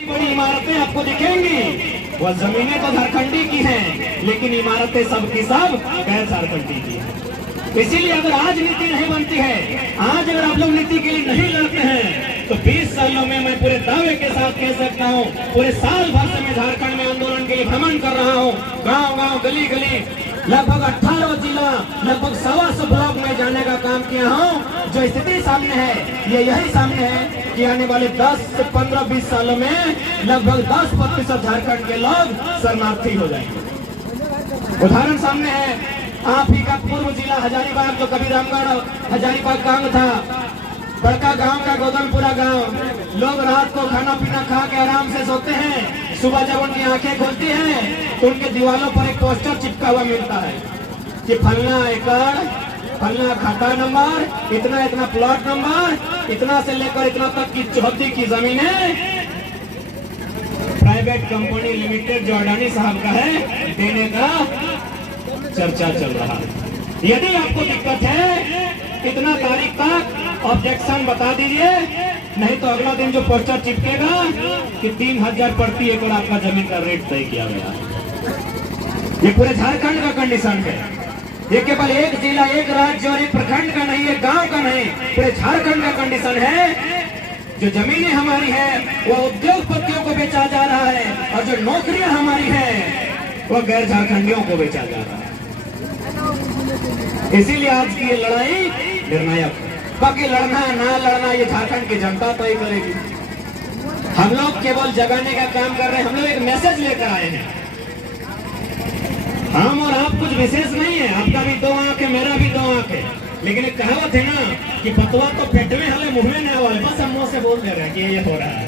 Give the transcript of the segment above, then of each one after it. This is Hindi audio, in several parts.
बड़ी इमारतें आपको दिखेंगी, वह जमीनें तो झारखंडी की हैं, लेकिन इमारतें सब की सब गैर झारखंडी की हैं। इसीलिए अगर आज नीति नहीं बनती है, आज अगर आप लोग नीति के लिए नहीं लड़ते हैं, तो 20 सालों में मैं पूरे दावे के साथ कह सकता हूँ, पूरे साल भर से मैं झारखंड में आंदोलन के लिए भ्रमण कर रहा हूँ, गांव गांव गली गली लगभग 18 जिला, लगभग 125 ब्लॉक में जाने का काम किया हूँ। जो स्थिति सामने है ये यही सामने है कि आने वाले 10 से 15-20 सालों में लगभग 10% झारखंड के लोग शरणार्थी हो जाएंगे। उदाहरण सामने है, आप ही का पूर्व जिला हजारीबाग, जो कभी रामगढ़ हजारीबाग गांव था, बड़का गांव का गोदमपुरा गांव, लोग रात को खाना पीना खा के आराम से सोते हैं, सुबह जब उनकी आंखें खुलती हैं तो उनके दीवारों पर एक पोस्टर चिपका हुआ मिलता है कि फलना एकड़, फलना खाता नंबर, इतना इतना प्लॉट नंबर, इतना से लेकर इतना तक की चौहद्दी की जमीनें प्राइवेट कंपनी लिमिटेड जो अडानी साहब का है देने का चर्चा चल रहा है। यदि आपको दिक्कत है, इतना तारीख तक ऑब्जेक्शन बता दीजिए, नहीं तो अगला दिन जो पोस्टर चिपकेगा कि 3000 प्रति एकड़ आपका जमीन का रेट तय किया गया है। ये पूरे झारखंड का कंडीशन है। ये केवल एक जिला, एक राज्य और एक प्रखंड का नहीं, एक गांव का नहीं, पूरे झारखंड का कंडीशन है। जो जमीनें हमारी है वो उद्योगपतियों को बेचा जा रहा है, और जो नौकरियां हमारी है वो गैर झारखंडियों को बेचा जा रहा है। इसीलिए आज की ये लड़ाई निर्णायक है। बाकी लड़ना ना लड़ना ये झारखंड की जनता तय करेगी। हम लोग केवल जगाने का काम कर रहे हैं, हम लोग एक मैसेज लेकर आए हैं। हम और आप कुछ विशेष नहीं है, आपका भी 2 आंख है, मेरा भी 2 आंख है, लेकिन एक कहावत है ना कि पतवा तो पेट में हले मुंह में नहीं वाले, बस हम मुंह से बोल दे रहे हैं कि ये हो रहा है।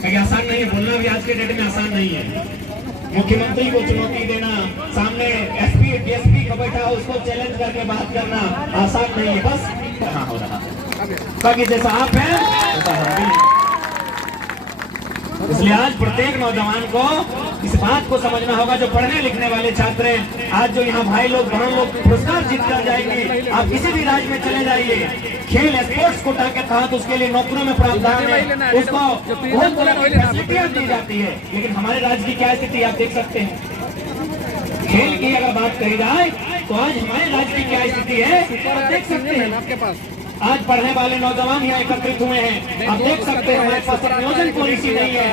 क्योंकि आसान नहीं है बोलना, भी आज के डेट में आसान नहीं है। मुख्यमंत्री को चुनौती देना, सामने एसपी डीएसपी का बैठा हो उसको चैलेंज करके बात करना आसान नहीं है, बस कहाँ हो रहा है। बाकी जैसा आप हैं वैसा हम भी। इसलिए आज प्रत्येक नौजवान को इस बात को समझना होगा, जो पढ़ने लिखने वाले छात्र हैं, आज जो यहाँ भाई लोग बहन लोग पुरस्कार जीत कर जाएंगे, आप किसी भी राज्य में चले जाइए, खेल स्पोर्ट्स कोटा के तहत उसके लिए नौकरियों में प्रावधान है, उसको बहुत फैसिलिटियां दी जाती है। लेकिन हमारे राज्य की क्या स्थिति आप देख सकते हैं। खेल की अगर बात करी जाए तो आज हमारे राज्य की क्या स्थिति है आप देख सकते हैं। आपके पास आज पढ़ने वाले नौजवान यहाँ एकत्रित हुए हैं, आप देख सकते हैं हमारे पास एक नियोजन पॉलिसी नहीं है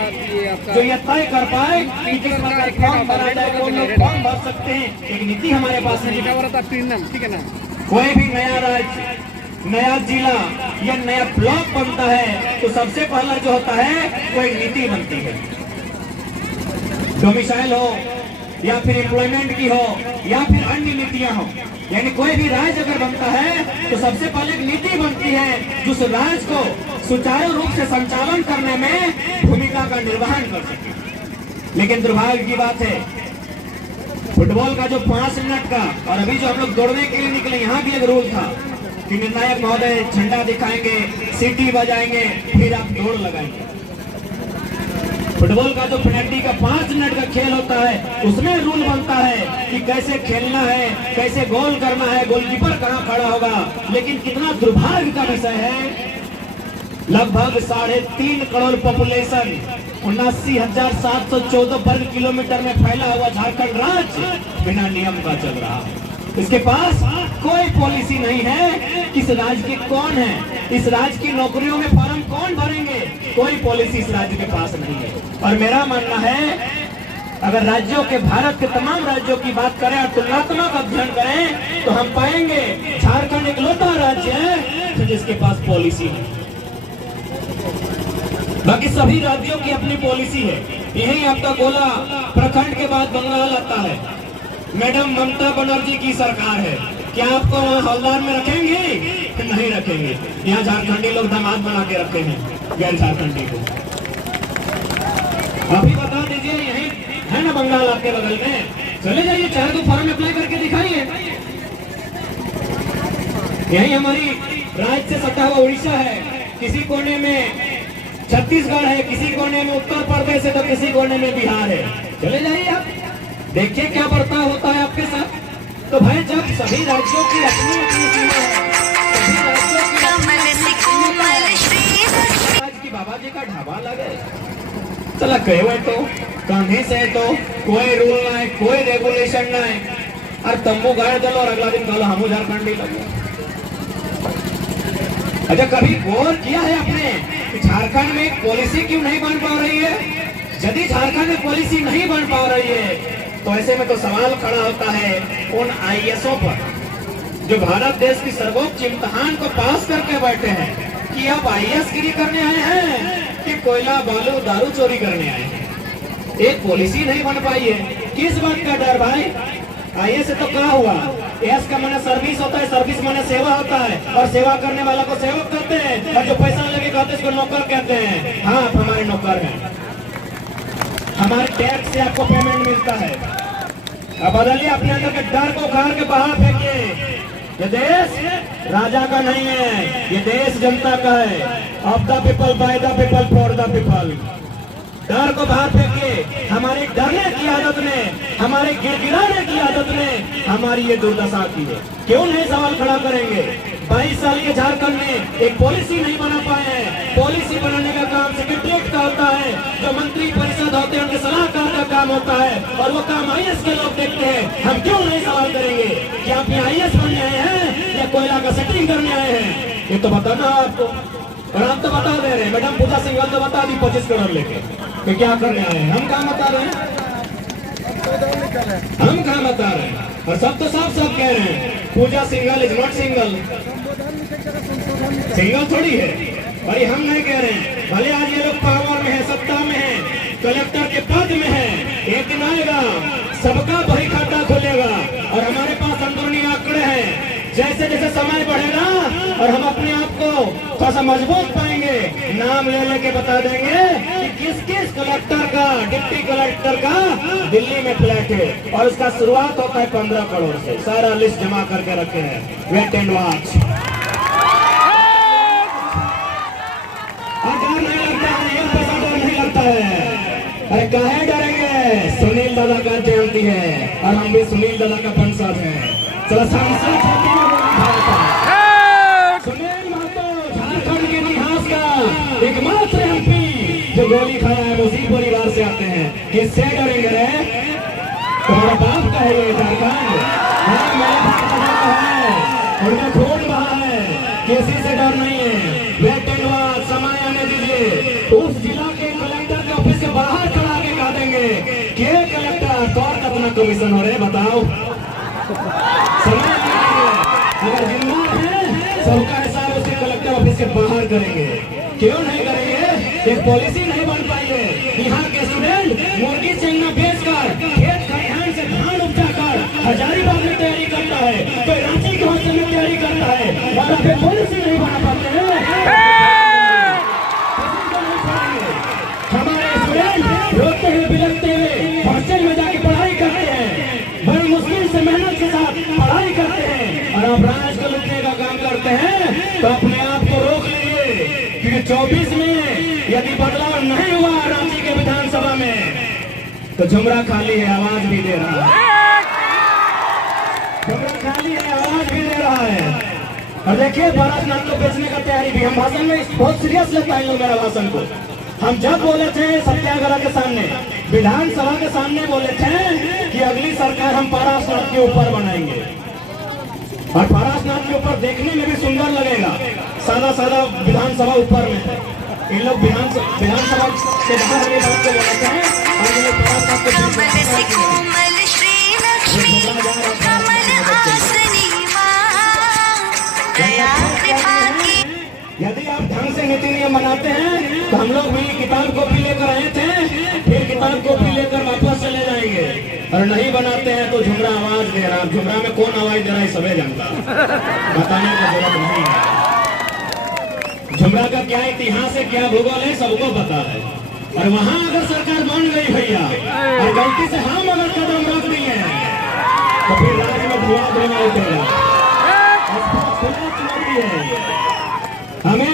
जो ये तय कर पाए कि किस प्रकार फॉर्म भरा जाए, कौन लोग फॉर्म भर सकते हैं। एक नीति हमारे पास नहीं है। कोई भी नया राज्य, नया जिला या नया ब्लॉक बनता है तो सबसे पहला जो होता है कोई नीति बनती है। डोमिसाइल हो या फिर एम्प्लॉयमेंट की हो या फिर अन्य नीतियां हो, यानी कोई भी राज्य अगर बनता है तो सबसे पहले एक नीति बनती है जो उस राज्य को सुचारू रूप से संचालन करने में भूमिका का निर्वहन कर सके। लेकिन दुर्भाग्य की बात है, फुटबॉल का जो 5 मिनट का और अभी जो हम लोग दौड़ने के लिए निकले, यहाँ भी एक रूल था कि निर्णायक महोदय झंडा दिखाएंगे, सीटी बजाएंगे, फिर आप दौड़ लगाएंगे। फुटबॉल का जो पेनल्टी का 5 मिनट का खेल होता है उसमें रूल बनता है कि कैसे खेलना है, कैसे गोल करना है, गोलकीपर कहाँ खड़ा होगा। लेकिन कितना दुर्भाग्य का विषय है, लगभग 3.5 करोड़ पॉपुलेशन 79,714 वर्ग किलोमीटर में फैला हुआ झारखंड राज्य बिना नियम का चल रहा है। इसके पास कोई पॉलिसी नहीं है कि इस राज्य के कौन है, इस राज्य की नौकरियों में फॉर्म कौन भरेंगे, कोई पॉलिसी इस राज्य के पास नहीं है। और मेरा मानना है अगर राज्यों के, भारत के तमाम राज्यों की बात करें और तुलनात्मक अध्ययन करें तो हम पाएंगे झारखंड एक लौता राज्य है जिसके पास पॉलिसी है। बाकी सभी राज्यों की अपनी पॉलिसी है। यही आपका गोला प्रखंड के बाद बंगाल आता है, मैडम ममता बनर्जी की सरकार है। क्या आपको वहाँ हवलदार में रखेंगे? नहीं रखेंगे। यहाँ झारखंडी लोग दामाद बना के रखे हैं गैर झारखंडी को। अभी बता दीजिए, यही है ना बंगाल आपके बगल में, चले जाइए, चाहे तो फॉर्म अप्लाई करके दिखाइए। यही हमारी राज्य से सटा हुआ उड़ीसा है, किसी कोने में छत्तीसगढ़ है, किसी कोने में उत्तर प्रदेश है, तो किसी कोने में बिहार है। चले जाइए आप, देखिए क्या बर्ताव होता है आपके साथ। तो भाई जब सभी राज्यों की अपनी अपनी सीमा है, सभी राज्यों की आज की बाबा जी का ढाबा लगे, चला कहे तो कहीं से तो कोई रूल ना है, कोई रेगुलेशन ना है, और तंबू गाड़ दलो और अगला दिन कहो हम झारखंडी लगे। अच्छा कभी गौर किया है आपने कि झारखंड में पॉलिसी क्यों नहीं बन पा रही है? यदि झारखंड में पॉलिसी नहीं बन पा रही है तो ऐसे में तो सवाल खड़ा होता है उन आईएएसओ पर जो भारत देश की सर्वोच्च इम्तिहान को पास करके बैठे हैं कि आप आईएएस गिरी करने आए हैं कि कोयला बालू दारू चोरी करने आए हैं। एक पॉलिसी नहीं बन पाई है, किस बात का डर भाई? आईएएस से तो क्या हुआ? एस का माने सर्विस होता है, सर्विस माने सेवा होता है, और सेवा करने वाला को सेवक कहते हैं, और जो पैसा लेके कहते हैं उसको नौकर कहते हैं। हाँ आप हमारे नौकर हैं, हमारे टैक्स से आपको पेमेंट मिलता है। अब बदलिए अपने अंदर के डर को उखाड़ के बाहर फेंकिए। ये देश राजा का नहीं है, ये देश जनता का है। Of the people, by the people, for the people. डर को बाहर फेंकिए। हमारे डरने की आदत ने, हमारे गिड़गिड़ाने की आदत ने हमारी ये दुर्दशा की है। क्यों नहीं सवाल खड़ा करेंगे? 22 साल के झारखंड में एक पॉलिसी नहीं बना पाए हैं। पॉलिसी बनाने का काम सेक्रेटरीट का होता है, जो मंत्री परिषद होते हैं उनके सलाहकार का काम होता है, और वो काम आईएएस के लोग देखते हैं। हम क्यों नहीं सवाल करेंगे कि आप यहाँ आईएएस बनने आए हैं या कोयला का सेटिंग करने आए हैं? ये तो बताना आपको, और हम तो बता दे रहे हैं। मैडम पूजा सिंघल तो बता दी 25 करोड़ लेके कि क्या करने आए हैं। हम कहाँ बता रहे हैं? हम कहाँ बता रहे हैं? और सब तो साफ साफ कह रहे हैं Pooja Singhal is not single. Single थोड़ी है भाई, हम नहीं कह रहे हैं। भले आज ये लोग पावर में है, सत्ता में है, कलेक्टर के पद में है, एक दिन आएगा सबका बही खाता खुलेगा। और हमारे पास अंदरूनी आंकड़े हैं, जैसे जैसे समय बढ़ेगा और हम अपने आप को थोड़ा सा मजबूत पाएंगे, नाम ले लेके बता देंगे कि किस किस कलेक्टर का, डिप्टी कलेक्टर का दिल्ली में फ्लैट है, और उसका शुरुआत होता है 15 करोड़ से। सारा लिस्ट जमा करके रखे हैं, वेट एंड वॉच। डर नहीं लगता है, एक पैसा डर नहीं लगता है। अरे काहे डरेंगे? सुनील दादा का जयंती है और हम भी सुनील दादा का वंशज हैं। चलो सांसद सुनील महतो झारखंड के इतिहास का एकमात्र एमपी जो गोली खाया है, उसी परिवार से आते हैं। किससे डरेंगे रे? तुम्हारा बाप का है ये झारखंड? हाँ मेरे बाप का है, उनका खून बहा है, किसी से डर नहीं है। वेट एंड वॉच, समय आने दीजिए। उस जिला के कलेक्टर के ऑफिस के बाहर खड़ा के कहा देंगे के कलेक्टर तो कितना कमीशन हो रहे बताओ। समय अगर जिम्मा है सबका हिसाब उसके कलेक्टर ऑफिस के बाहर करेंगे। क्यों नहीं करेंगे? एक पॉलिसी नहीं बन पाई है। यहाँ के स्टूडेंट मुर्गी चंगा बेचकर, खेत खलिहान से धान उपजा कर हजारीबाग में तैयारी करता है, कोई रांची के हॉस्टल में तैयारी करता है, और फिर पॉलिसी नहीं बना पाते हैं। हमारे स्टूडेंट रोते हुए बिलखते हुए हॉस्टल में जाके पढ़ाई करते हैं, बड़ी मुश्किल से मेहनत के साथ पढ़ाई करते हैं, और आप राज को लूटने का काम करते हैं। तो अपने आप को रोक लीजिए, क्योंकि 24 में यदि बदलाव नहीं हुआ रांची के विधानसभा में तो झुमरा खाली है, आवाज भी दे रहा है। झुमरा खाली है, आवाज भी दे रहा है। और देखिए भारत को बेचने का तैयारी भी। हम भाषण में बहुत सीरियस लेता है मेरा भाषण को। हम जब बोले थे सत्याग्रह के सामने, विधानसभा के सामने बोले थे कि अगली सरकार हम पारासनाथ के ऊपर बनाएंगे, और पारासनाथ के ऊपर देखने में भी सुंदर लगेगा। सादा सादा विधानसभा ऊपर में है, इन लोग विधानसभा के बाहर ये बात को बोलते हैं, और ये पारासनाथ के यदि आप ढंग से नीति नियम बनाते हैं तो हम लोग भी किताब कॉपी लेकर आए थे, फिर किताब कॉपी लेकर वापस चले जाएंगे। और नहीं बनाते हैं तो झुमरा आवाज दे रहा। झुमरा में कौन आवाज दे रहा है सभी जानता, बताने की जरूरत नहीं है। झुमरा का क्या इतिहास है, क्या भूगोल है, सबको पता है। और वहाँ अगर सरकार बन गई भैया, और गलती से हम अगर कदम रख दिए तो फिर राज्य में धुआं उठेगा। हमें